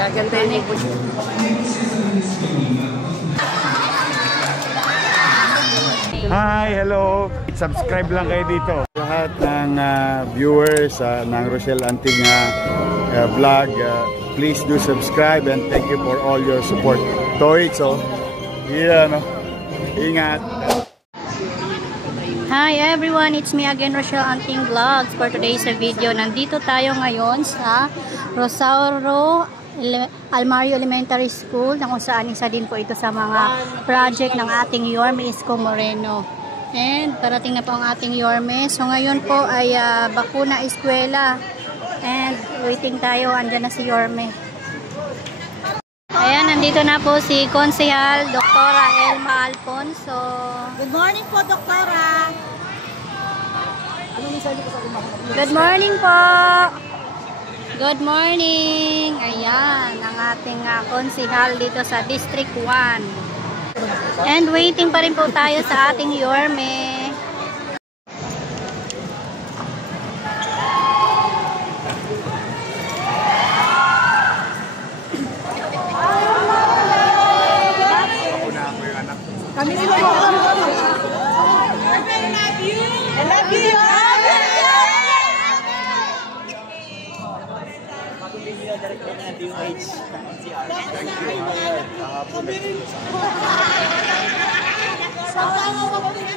Gagandahin po siya. Hi, hello. Subscribe lang kayo dito. Lahat ng viewers ng Rochelle Anting vlog, please do subscribe and thank you for all your support. Toits, yeah, no? Ingat. Hi everyone, it's me again, Rochelle Anting Vlogs. For today's video, nandito tayo ngayon sa Rosauro Almario Elementary School, na kung saan isa din po ito sa mga project ng ating Yorme Isko Moreno. And parating na po ang ating Yorme. So ngayon po ay bakuna eskwela. And waiting tayo, andyan na si Yorme. Ayan, nandito na po si Konsehal Doktora Elma Alfonso. Good morning po, Doktora. Good morning po. Good morning. Ayan, ang ating konsehal dito sa District 1. And waiting pa rin po tayo sa ating Yorme. Kami sila po. I love you. I love you.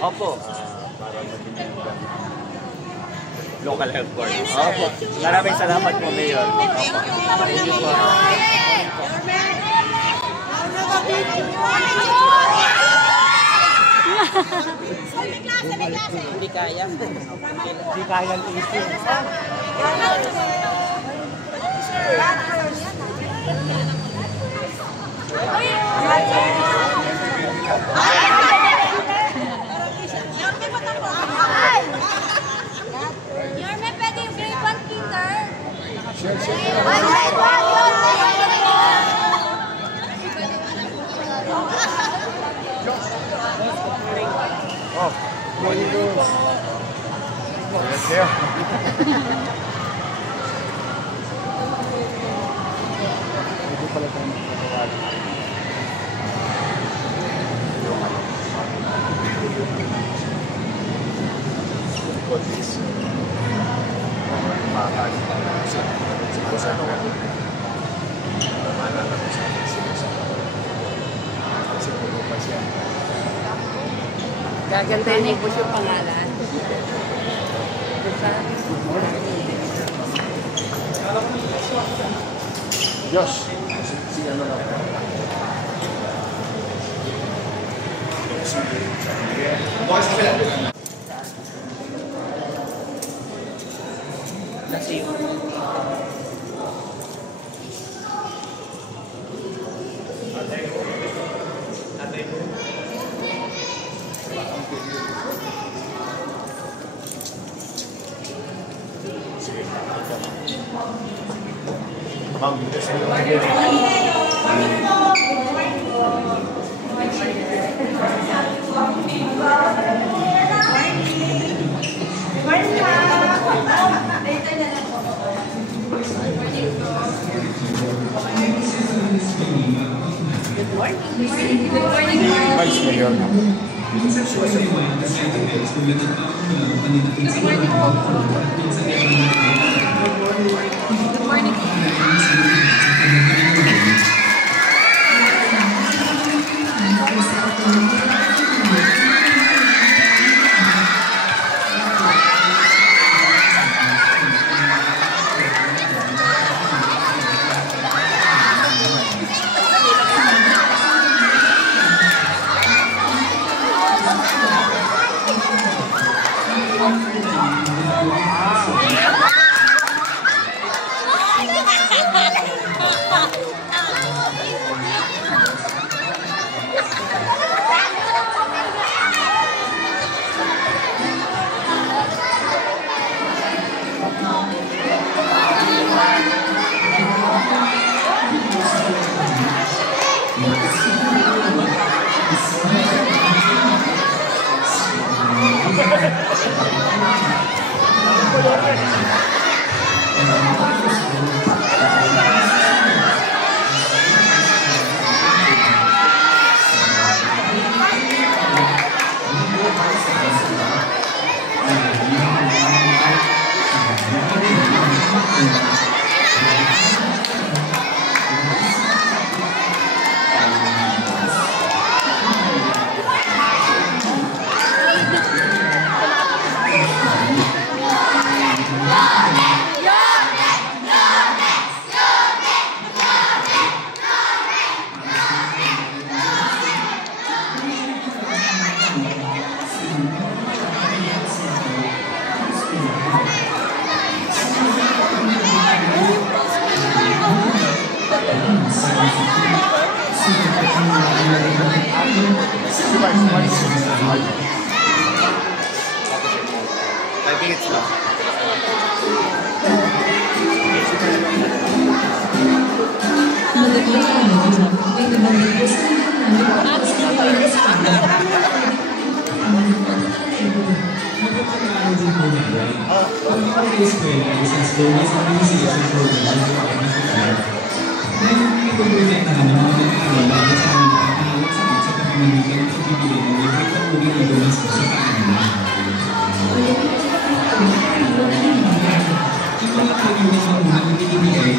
Opo. Local health board. Opo. Maraming salamat po, Mayor. Hindi kaya. Hindi kaya ang isip. Yorme, pwede yung grade 1 kinder. Oh, morning girls. Let's go. Ito pala tayo magpapawala. Gagandahin po siya pangalan. Diyos. I think it's not.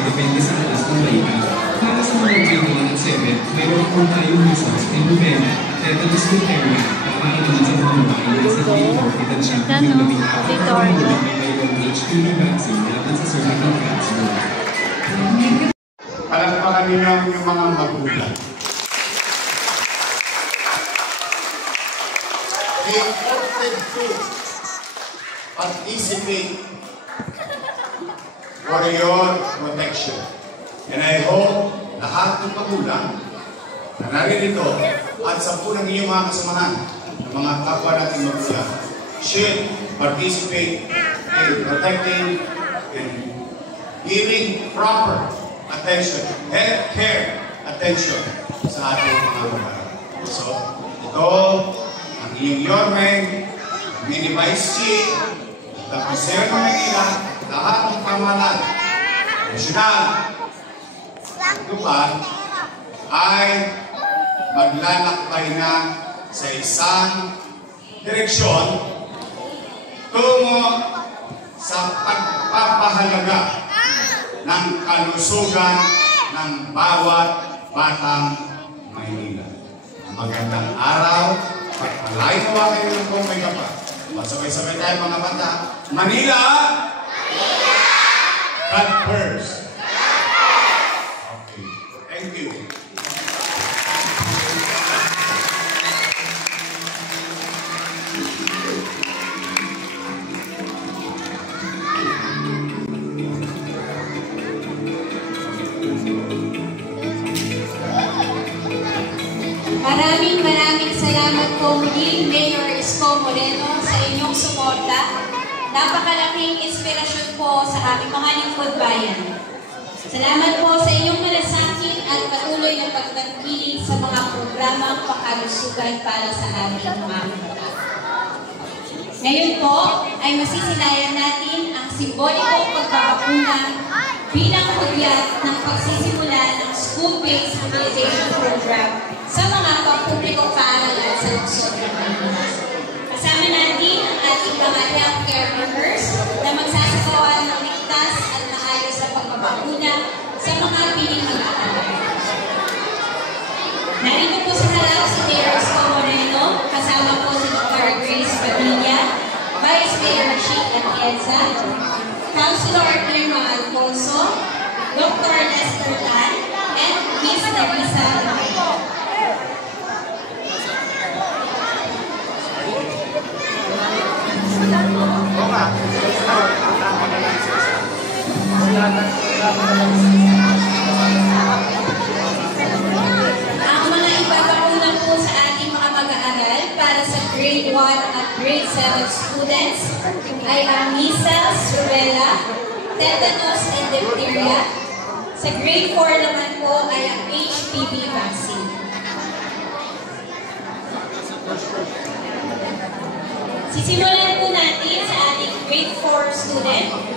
Depende sa alas ng balita. Para sa mga grade 1 at 7, mayroon po tayong results in Rubella at tetanus diphtheria. Para naman sa mga babae na sa grade 4 edad siya yung Victoria. mayroong HPV vaccine laban sa cervical cancer. Palakpakan niyo yung mga magulang. They opted to participate for your protection. And I hope lahat ng magulang na naririto at sa punang iyong mga kasamahan ng mga kapwa nating magulang should participate in protecting and giving proper attention, health care attention sa ating mga babae. So, ito ang iyong Yormeng, Mini Vice Chief, Dr. Sir Manila, lahat ng pamahalaan, nasyonal, lupa, ay maglalakbay na sa isang direksyon tungo sa pagpapahalaga ng kalusugan ng bawat batang Maynila. Magandang araw, pagpalain mo kayo ng kong may kapal. Magsabay-sabay tayo mga bata. Manila! God first. Okay. Thank you. Maraming salamat po muli, Mayor Isko Moreno, sa inyong suporta. Napakalaking inspirasyon po sa aming mga lingkod bayan. Salamat po sa inyong malasakit at patuloy na pagtangkilik sa mga programang pangkalusugan para sa aming mga bata. Ngayon po ay masisilayan natin ang simbolikong pagbabakuna bilang hudyat ng pagsisimula ng school-based immunization program sa mga pampublikong paaralan sa lungsod ng Maynila. Kasama natin ang ating mga healthcare workers na magsasagawa ng ligtas at maayos na pagbabakuna sa mga piling mag-aaral. Narito po sa harap si Mayor Isko Moreno, kasama po si Dr. Grace Padilla, Vice Mayor Sheikh Atienza, Councilor Irma Alfonso, Dr. Lester Tan, and Ms. Nagisa Lago. Ang mga ipapakuna po sa ating mga mag-aaral para sa grade 1 at grade 7 students ay ang measles, rubella, tetanus, and diphtheria. Sa grade 4 naman po ay ang HPV vaccine. Sisimulan po natin sa ating grade 4 student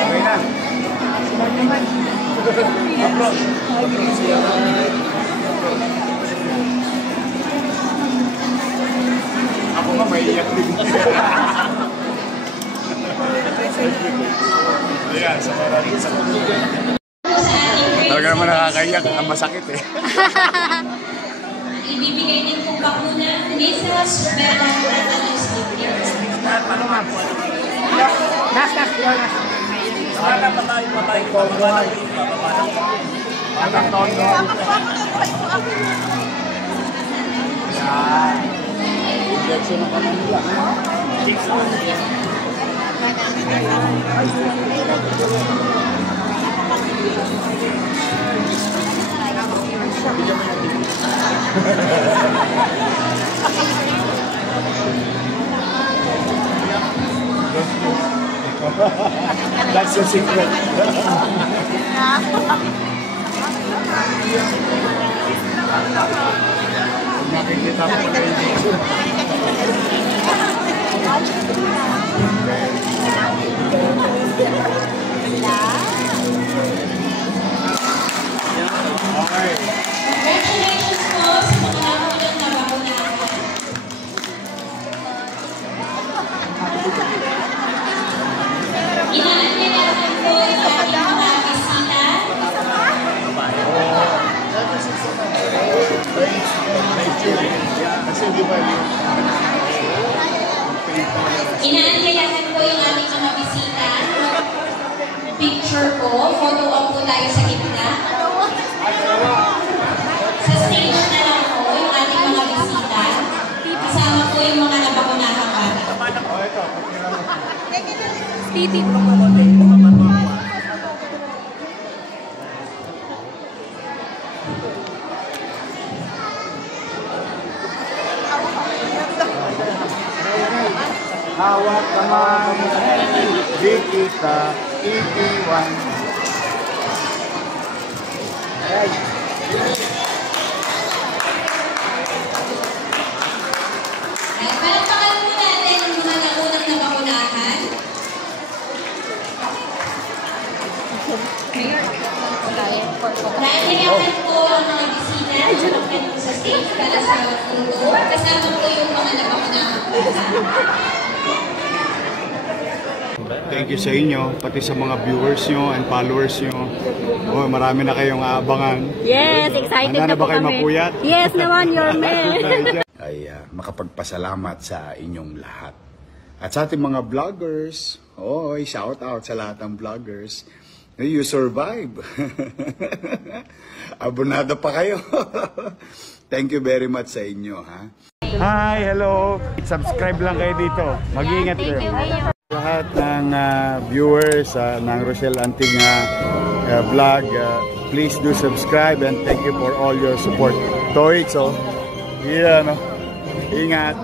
Okay na. Ako nga maiiyak din. Ayan, sa maraming sa talaga naman nakakaiyak. Ang masakit eh. Ibibigay din po bakuna, Mrs. Bella Atalis Duterte. That's the secret. Nakikita mo na yung video. Okay. Congratulations po sa mga nakulang na bakunahan. Inaanyayahan po yung ating mga bisita. Inaanyayahan po yung ating mga bisita. Picture po, photo op po tayo sa gitna. Sa stage na lang po yung ating mga bisita. Kasama po yung mga nabakunahang bata. Titi. Hawak kamay, di kita iiwan. Palakpakan po natin yung mga naunang nabakunahan. Naanyayahan po ang mga bisita sa stage para sa photo. Kasama po yung mga nabakunahang bata. Thank you sa inyo, pati sa mga viewers nyo and followers nyo. Oh, marami na kayong aabangan. Yes, excited Handa na po ba kayo kami. mapuyat? Yes naman, your man. Ay makapagpasalamat sa inyong lahat. At sa ating mga vloggers, shout out sa lahat ng vloggers. You survive. Abonado pa kayo. Thank you very much sa inyo. Ha? Hi, hello. Subscribe lang kayo dito. Mag-iingat kayo. Lahat ng viewers ng Rochelle Anting vlog, please do subscribe and thank you for all your support. Toits, yeah, no? Ingat.